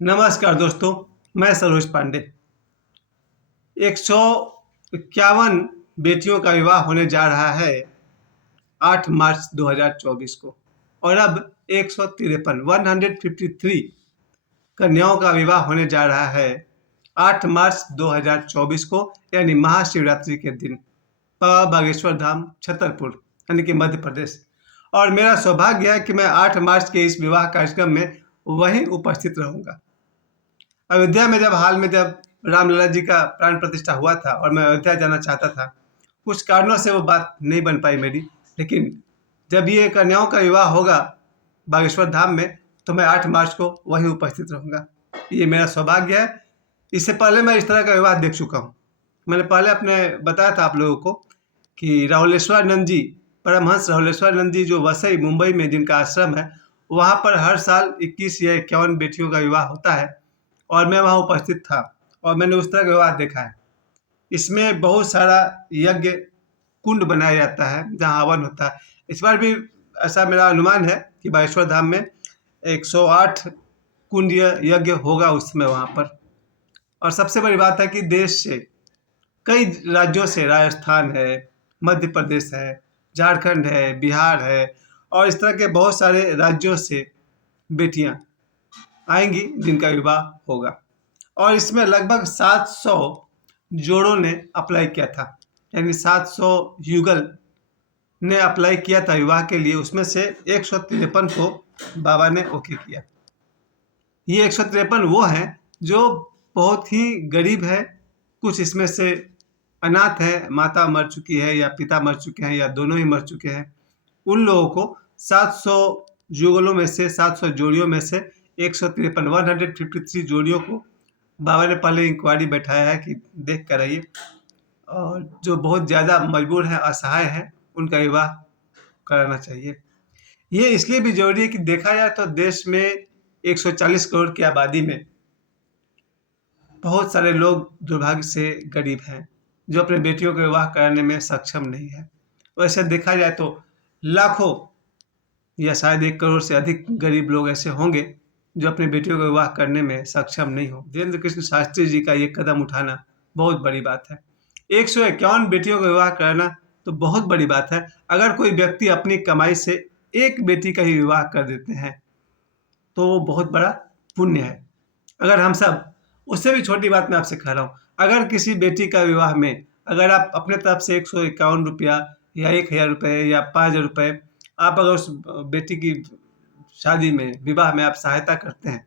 नमस्कार दोस्तों, मैं सरोज पांडे। 151 बेटियों का विवाह होने जा रहा है 8 मार्च 2024 को और अब 153 कन्याओं का विवाह होने जा रहा है 8 मार्च 2024 को, यानी महाशिवरात्रि के दिन, बाबा बागेश्वर धाम, छतरपुर, यानी कि मध्य प्रदेश। और मेरा सौभाग्य है कि मैं 8 मार्च के इस विवाह कार्यक्रम में वहीं उपस्थित रहूंगा। अयोध्या में जब रामलला जी का प्राण प्रतिष्ठा हुआ था और मैं अयोध्या जाना चाहता था, कुछ कारणों से वो बात नहीं बन पाई मेरी। लेकिन जब ये कन्याओं का विवाह होगा बागेश्वर धाम में, तो मैं 8 मार्च को वहीं उपस्थित रहूंगा। ये मेरा सौभाग्य है। इससे पहले मैं इस तरह का विवाह देख चुका हूँ। मैंने पहले अपने बताया था आप लोगों को कि राहुलेश्वरानंद जी, परमहंस राहुलेश्वरानंद जी, जो वसई मुंबई में जिनका आश्रम है, वहाँ पर हर साल 21 या 51 बेटियों का विवाह होता है और मैं वहाँ उपस्थित था और मैंने उस तरह का विवाह देखा है। इसमें बहुत सारा यज्ञ कुंड बनाया जाता है जहाँ हवन होता है। इस बार भी ऐसा मेरा अनुमान है कि बागेश्वर धाम में 108 कुंड यज्ञ होगा उस समय वहाँ पर। और सबसे बड़ी बात है कि देश से कई राज्यों से, राजस्थान है, मध्य प्रदेश है, झारखंड है, बिहार है और इस तरह के बहुत सारे राज्यों से बेटियां आएंगी जिनका विवाह होगा। और इसमें लगभग 700 जोड़ों ने अप्लाई किया था, यानी 700 युगल ने अप्लाई किया था विवाह के लिए। उसमें से 153 को बाबा ने ओके किया। ये 153 वो हैं जो बहुत ही गरीब है। कुछ इसमें से अनाथ है, माता मर चुकी है या पिता मर चुके हैं या दोनों ही मर चुके हैं। उन लोगों को 700 जुगलों में से, 700 जोड़ियों में से 153 जोड़ियों को बाबा ने पहले इंक्वायरी बैठाया है कि देख कर आइए, और जो बहुत ज़्यादा मजबूर हैं, असहाय हैं, उनका विवाह कराना चाहिए। ये इसलिए भी जरूरी है कि देखा जाए तो देश में 140 करोड़ की आबादी में बहुत सारे लोग दुर्भाग्य से गरीब हैं, जो अपने बेटियों के विवाह कराने में सक्षम नहीं है। वैसे देखा जाए तो लाखों या शायद 1 करोड़ से अधिक गरीब लोग ऐसे होंगे जो अपनी बेटियों का विवाह करने में सक्षम नहीं हो। धीरेन्द्र कृष्ण शास्त्री जी का ये कदम उठाना बहुत बड़ी बात है। 151 बेटियों का विवाह कराना तो बहुत बड़ी बात है। अगर कोई व्यक्ति अपनी कमाई से एक बेटी का ही विवाह कर देते हैं तो वो बहुत बड़ा पुण्य है। अगर हम सब, उससे भी छोटी बात मैं आपसे कह रहा हूँ, अगर किसी बेटी का विवाह में अगर आप अपने तरफ से 151 रुपया या 1000 रुपये या 5000 रुपये, आप अगर उस बेटी की शादी में, विवाह में आप सहायता करते हैं,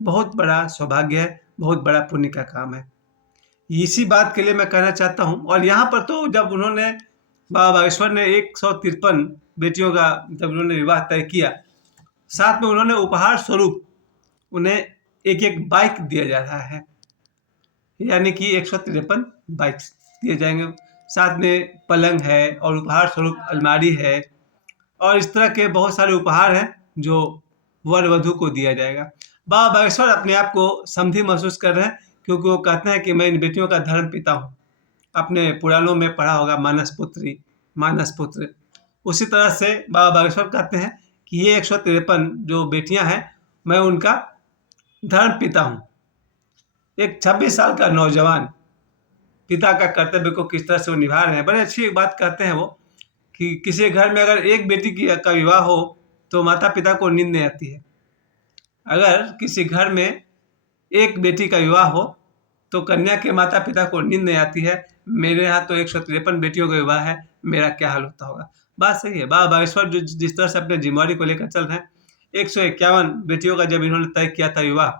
बहुत बड़ा सौभाग्य है, बहुत बड़ा पुण्य का काम है। इसी बात के लिए मैं कहना चाहता हूँ। और यहाँ पर तो जब उन्होंने, बाबा बागेश्वर ने 153 बेटियों का जब उन्होंने विवाह तय किया, साथ में उन्होंने उपहार स्वरूप उन्हें एक एक बाइक दिया जा रहा है, यानी कि 153 बाइक्स दिए जाएंगे। साथ में पलंग है और उपहार स्वरूप अलमारी है और इस तरह के बहुत सारे उपहार हैं जो वर वधु को दिया जाएगा। बाबा बागेश्वर अपने आप को समधी महसूस कर रहे हैं, क्योंकि वो कहते हैं कि मैं इन बेटियों का धर्म पिता हूँ। आपने पुराणों में पढ़ा होगा मानस पुत्री, मानस पुत्र। उसी तरह से बाबा बागेश्वर कहते हैं कि ये 153 जो बेटियां हैं, मैं उनका धर्म पिता हूँ। एक 26 साल का नौजवान पिता का कर्तव्य को किस तरह से वो निभा रहे हैं। बड़े अच्छी बात कहते हैं वो कि किसी घर में अगर एक बेटी का विवाह हो तो माता पिता को नींद नहीं आती है। अगर किसी घर में एक बेटी का विवाह हो तो कन्या के माता पिता को नींद नहीं आती है। मेरे यहाँ तो 153 बेटियों का विवाह है, मेरा क्या हाल होता होगा। बात सही है। बाबा बागेश्वर जो जिस तरह से अपने जिम्मेवारी को लेकर चल रहे हैं, 151 बेटियों का जब इन्होंने तय किया था विवाह,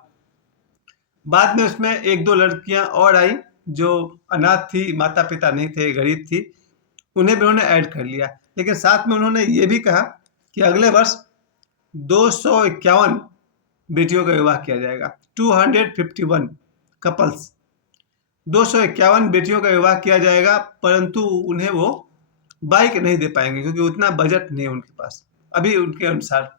बाद में उसमें एक दो लड़कियां और आई जो अनाथ थी, माता पिता नहीं थे, गरीब थी, उन्हें भी उन्होंने ऐड कर लिया। लेकिन साथ में उन्होंने ये भी कहा कि अगले वर्ष 251 बेटियों का विवाह किया जाएगा। 251 कपल्स, 251 बेटियों का विवाह किया जाएगा, परंतु उन्हें वो बाइक नहीं दे पाएंगे क्योंकि उतना बजट नहीं है उनके पास अभी उनके अनुसार।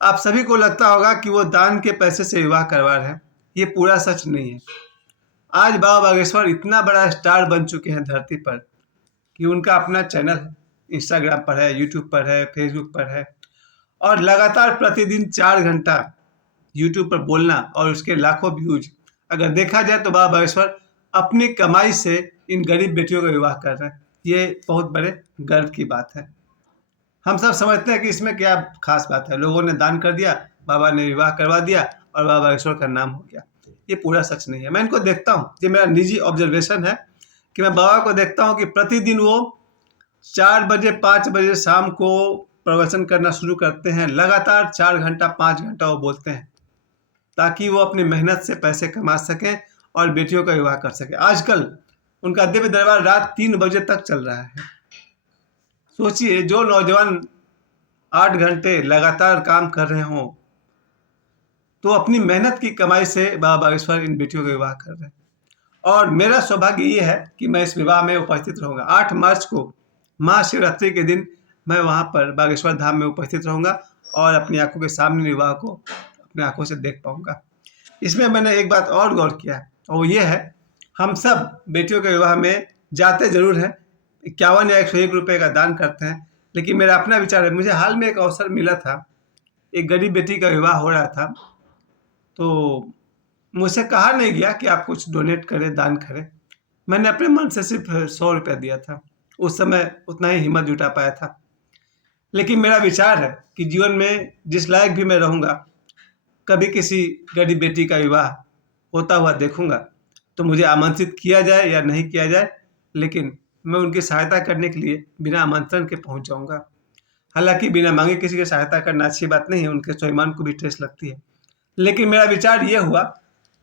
आप सभी को लगता होगा कि वो दान के पैसे से विवाह करवा रहे हैं। ये पूरा सच नहीं है। आज बाबा बागेश्वर इतना बड़ा स्टार बन चुके हैं धरती पर कि उनका अपना चैनल है, इंस्टाग्राम पर है, यूट्यूब पर है, फेसबुक पर है, और लगातार प्रतिदिन 4 घंटा यूट्यूब पर बोलना और उसके लाखों व्यूज, अगर देखा जाए तो बाबा बागेश्वर अपनी कमाई से इन गरीब बेटियों का विवाह कर रहे हैं। ये बहुत बड़े गर्व की बात है। हम सब समझते हैं कि इसमें क्या खास बात है, लोगों ने दान कर दिया, बाबा ने विवाह करवा दिया और बाबा बागेश्वर का नाम हो गया। ये पूरा सच नहीं है। मैं इनको देखता हूँ, ये मेरा निजी ऑब्जर्वेशन है कि मैं बाबा को देखता हूँ कि प्रतिदिन वो 4 बजे 5 बजे शाम को प्रवचन करना शुरू करते हैं। लगातार 4 घंटा 5 घंटा वो बोलते हैं ताकि वो अपनी मेहनत से पैसे कमा सकें और बेटियों का विवाह कर सकें। आजकल उनका दिव्य दरबार रात 3 बजे तक चल रहा है। सोचिए, जो नौजवान 8 घंटे लगातार काम कर रहे हों तो अपनी मेहनत की कमाई से बाबा बागेश्वर इन बेटियों का विवाह कर रहे हैं। और मेरा सौभाग्य ये है कि मैं इस विवाह में उपस्थित रहूंगा। 8 मार्च को महाशिवरात्रि के दिन मैं वहां पर बागेश्वर धाम में उपस्थित रहूंगा और अपनी आंखों के सामने विवाह को अपनी आंखों से देख पाऊंगा। इसमें मैंने एक बात और गौर किया और वो ये है, हम सब बेटियों के विवाह में जाते जरूर हैं, 51 या 101 रुपये का दान करते हैं, लेकिन मेरा अपना विचार है। मुझे हाल में एक अवसर मिला था, एक गरीब बेटी का विवाह हो रहा था, तो मुझसे कहा नहीं गया कि आप कुछ डोनेट करें, दान करें। मैंने अपने मन से सिर्फ 100 रुपया दिया था। उस समय उतना ही हिम्मत जुटा पाया था। लेकिन मेरा विचार है कि जीवन में जिस लायक भी मैं रहूँगा, कभी किसी गरीब बेटी का विवाह होता हुआ देखूंगा तो मुझे आमंत्रित किया जाए या नहीं किया जाए, लेकिन मैं उनकी सहायता करने के लिए बिना आमंत्रण के पहुंच जाऊंगा। हालांकि बिना मांगे किसी की सहायता करना अच्छी बात नहीं है, उनके स्वाभिमान को भी ठेस लगती है। लेकिन मेरा विचार ये हुआ,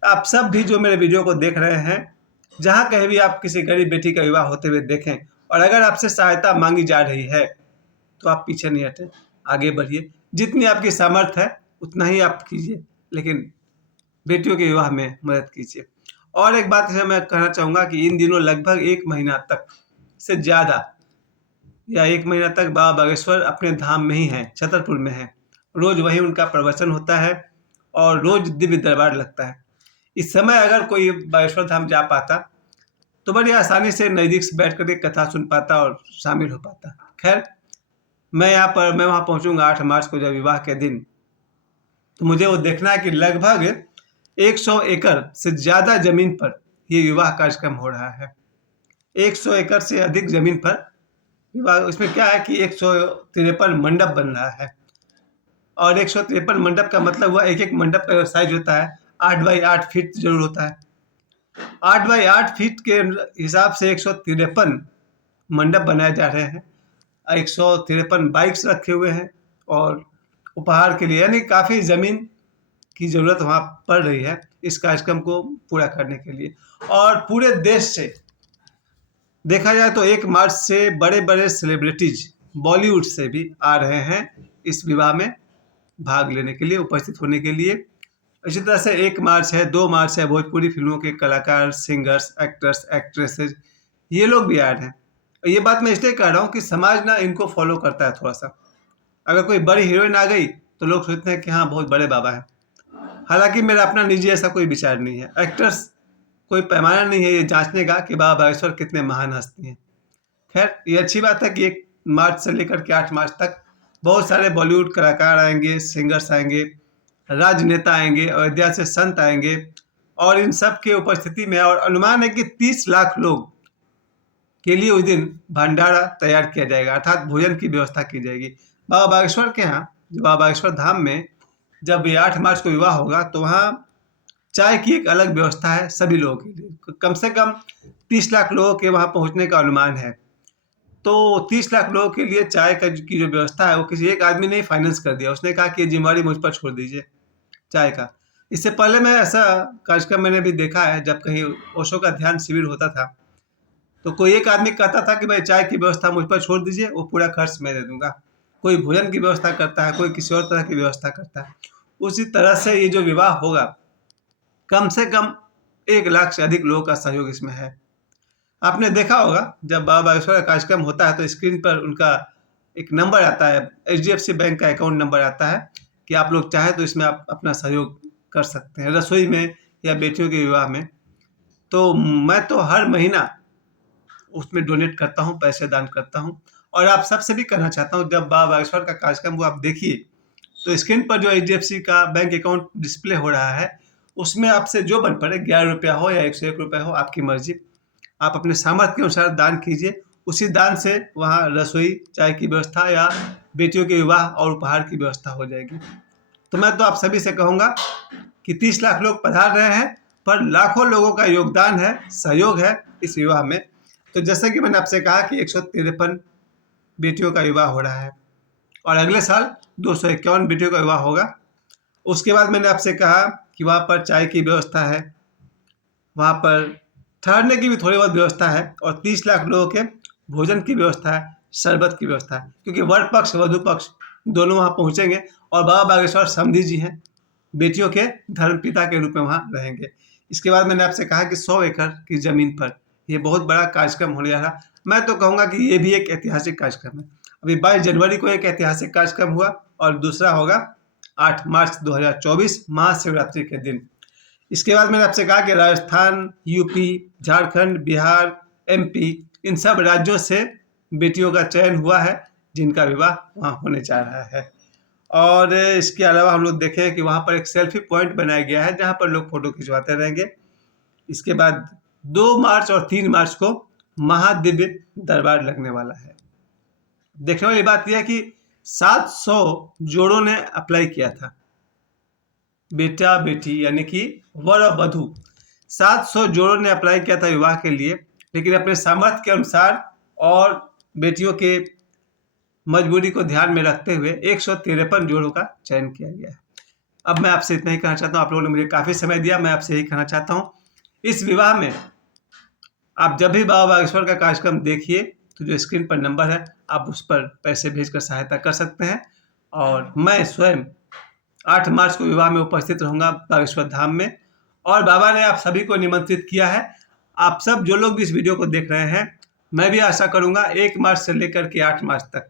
आप सब भी जो मेरे वीडियो को देख रहे हैं, जहाँ कहीं भी आप किसी गरीब बेटी का विवाह होते हुए देखें और अगर आपसे सहायता मांगी जा रही है तो आप पीछे नहीं हटें, आगे बढ़िए। जितनी आपकी सामर्थ्य है उतना ही आप कीजिए, लेकिन बेटियों के विवाह में मदद कीजिए। और एक बात है, मैं कहना चाहूँगा कि इन दिनों लगभग 1 महीना तक से ज़्यादा या 1 महीना तक बाबा बागेश्वर अपने धाम में ही हैं, छतरपुर में हैं। रोज़ वहीं उनका प्रवचन होता है और रोज़ दिव्य दरबार लगता है। इस समय अगर कोई बागेश्वर धाम जा पाता तो बड़ी आसानी से नज़दीक से बैठ करके कथा सुन पाता और शामिल हो पाता। खैर, मैं वहाँ पहुँचूँगा 8 मार्च को, जब विवाह के दिन। तो मुझे वो देखना है कि लगभग 100 एकड़ से ज़्यादा ज़मीन पर ये विवाह कार्यक्रम हो रहा है। 100 एकड़ से अधिक ज़मीन पर विवाह। इसमें क्या है कि 153 मंडप बन रहा है और 153 मंडप का मतलब हुआ, एक एक मंडप का साइज होता है 8 बाई 8 फीट जरूर होता है। 8 बाई 8 फीट के हिसाब से 153 मंडप बनाए जा रहे हैं। 153 बाइक्स रखे हुए हैं और उपहार के लिए, यानी काफ़ी ज़मीन की ज़रूरत वहाँ पड़ रही है इस कार्यक्रम को पूरा करने के लिए। और पूरे देश से देखा जाए तो 1 मार्च से बड़े बड़े सेलिब्रिटीज बॉलीवुड से भी आ रहे हैं इस विवाह में भाग लेने के लिए, उपस्थित होने के लिए। इसी तरह से 1 मार्च है, 2 मार्च है, भोजपुरी फिल्मों के कलाकार, सिंगर्स, एक्टर्स, एक्ट्रेसेस, ये लोग भी आ रहे हैं। ये बात मैं इसलिए कह रहा हूँ कि समाज ना इनको फॉलो करता है थोड़ा सा। अगर कोई बड़ी हीरोइन आ गई तो लोग सोचते हैं कि हाँ, बहुत बड़े बाबा हैं। हालांकि मेरा अपना निजी ऐसा कोई विचार नहीं है। एक्टर्स कोई पैमाना नहीं है ये जांचने का कि बाबा बागेश्वर कितने महान हस्ती हैं। खैर, ये अच्छी बात है कि 1 मार्च से लेकर के 8 मार्च तक बहुत सारे बॉलीवुड कलाकार आएंगे, सिंगर्स आएंगे, राजनेता आएंगे, अयोध्या से संत आएंगे और इन सब के उपस्थिति में, और अनुमान है कि 30 लाख लोग के लिए उस दिन भंडारा तैयार किया जाएगा, अर्थात भोजन की व्यवस्था की जाएगी। बाबा बागेश्वर के यहाँ, जो बाबा बागेश्वर धाम में जब ये 8 मार्च को विवाह होगा तो वहाँ चाय की एक अलग व्यवस्था है सभी लोगों के लिए। कम से कम 30 लाख लोगों के वहाँ पहुँचने का अनुमान है। तो 30 लाख लोगों के लिए चाय की जो व्यवस्था है वो किसी एक आदमी ने फाइनेंस कर दिया। उसने कहा कि ये जिम्मेवारी मुझ पर छोड़ दीजिए चाय का। इससे पहले मैं ऐसा कार्यक्रम मैंने भी देखा है, जब कहीं ओशो का ध्यान शिविर होता था तो कोई एक आदमी कहता था कि भाई चाय की व्यवस्था मुझ पर छोड़ दीजिए, वो पूरा खर्च मैं दे दूंगा। कोई भोजन की व्यवस्था करता है, कोई किसी और तरह की व्यवस्था करता है। उसी तरह से ये जो विवाह होगा, कम से कम 1 लाख से अधिक लोगों का सहयोग इसमें है। आपने देखा होगा जब बाबा बागेश्वर का कार्यक्रम होता है तो स्क्रीन पर उनका एक नंबर आता है, HDFC बैंक का अकाउंट नंबर आता है कि आप लोग चाहें तो इसमें आप अपना सहयोग कर सकते हैं, रसोई में या बेटियों के विवाह में। तो मैं तो हर महीना उसमें डोनेट करता हूँ, पैसे दान करता हूँ। और आप सबसे भी कहना चाहता हूँ, जब बाबा बागेश्वर का कार्यक्रम वो आप देखिए तो स्क्रीन पर जो HDFC का बैंक अकाउंट डिस्प्ले हो रहा है, उसमें आपसे जो बन पड़े, 11 रुपया हो या 101 रुपया हो, आपकी मर्जी। आप अपने सामर्थ्य के अनुसार दान कीजिए। उसी दान से वहाँ रसोई, चाय की व्यवस्था या बेटियों के विवाह और उपहार की व्यवस्था हो जाएगी। तो मैं तो आप सभी से कहूँगा कि 30 लाख लोग पधार रहे हैं, पर लाखों लोगों का योगदान है, सहयोग है इस विवाह में। तो जैसे कि मैंने आपसे कहा कि 153 बेटियों का विवाह हो रहा है और अगले साल 251 बेटियों का विवाह होगा। उसके बाद मैंने आपसे कहा कि वहाँ पर चाय की व्यवस्था है, वहाँ पर ठहरने की भी थोड़ी बहुत व्यवस्था है और 30 लाख लोगों के भोजन की व्यवस्था है, शरबत की व्यवस्था है, क्योंकि वर पक्ष वधु पक्ष दोनों वहाँ पहुँचेंगे और बाबा बागेश्वर समधी जी हैं, बेटियों के धर्मपिता के रूप में वहाँ रहेंगे। इसके बाद मैंने आपसे कहा कि 100 एकड़ की ज़मीन पर ये बहुत बड़ा कार्यक्रम होने जा रहा। मैं तो कहूँगा कि ये भी एक ऐतिहासिक कार्यक्रम है। अभी 22 जनवरी को एक ऐतिहासिक कार्यक्रम हुआ और दूसरा होगा 8 मार्च 2024 महाशिवरात्रि के दिन। इसके बाद मैंने आपसे कहा कि राजस्थान, यूपी, झारखंड, बिहार, MP इन सब राज्यों से बेटियों का चयन हुआ है जिनका विवाह वहाँ होने जा रहा है। और इसके अलावा हम लोग देखें कि वहाँ पर एक सेल्फी पॉइंट बनाया गया है जहाँ पर लोग फोटो खिंचवाते रहेंगे। इसके बाद 2 मार्च और 3 मार्च को महादिव्य दरबार लगने वाला है। देखने वाली बात यह है कि 700 जोड़ों ने अप्लाई किया था, बेटा बेटी यानी कि वर और वधू 700 जोड़ों ने अप्लाई किया था विवाह के लिए, लेकिन अपने सामर्थ्य के अनुसार और बेटियों के मजबूरी को ध्यान में रखते हुए 153 जोड़ों का चयन किया गया है। अब मैं आपसे इतना ही कहना चाहता हूँ, आप लोगों ने मुझे काफ़ी समय दिया, मैं आपसे यही कहना चाहता हूँ, इस विवाह में आप जब भी बाबा बागेश्वर का कार्यक्रम देखिए तो जो स्क्रीन पर नंबर है आप उस पर पैसे भेजकर सहायता कर सकते हैं। और मैं स्वयं 8 मार्च को विवाह में उपस्थित रहूँगा बागेश्वर धाम में, और बाबा ने आप सभी को निमंत्रित किया है। आप सब जो लोग भी इस वीडियो को देख रहे हैं, मैं भी आशा करूँगा 1 मार्च से लेकर के 8 मार्च तक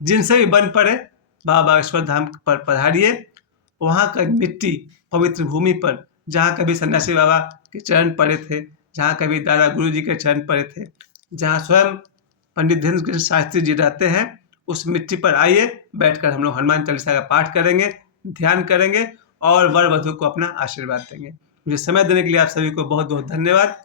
जिनसे भी बन पड़े बाबा बागेश्वर धाम पर पधारिए। वहाँ का मिट्टी पवित्र भूमि पर जहाँ कभी सन्यासी बाबा के चरण पड़े थे, जहाँ कभी दादा गुरु जी के चरण पड़े थे, जहाँ स्वयं पंडित धीरेन्द्र कृष्ण शास्त्री जी रहते हैं, उस मिट्टी पर आइए, बैठकर हम लोग हनुमान चालीसा का पाठ करेंगे, ध्यान करेंगे और वर वधु को अपना आशीर्वाद देंगे। मुझे समय देने के लिए आप सभी को बहुत बहुत धन्यवाद।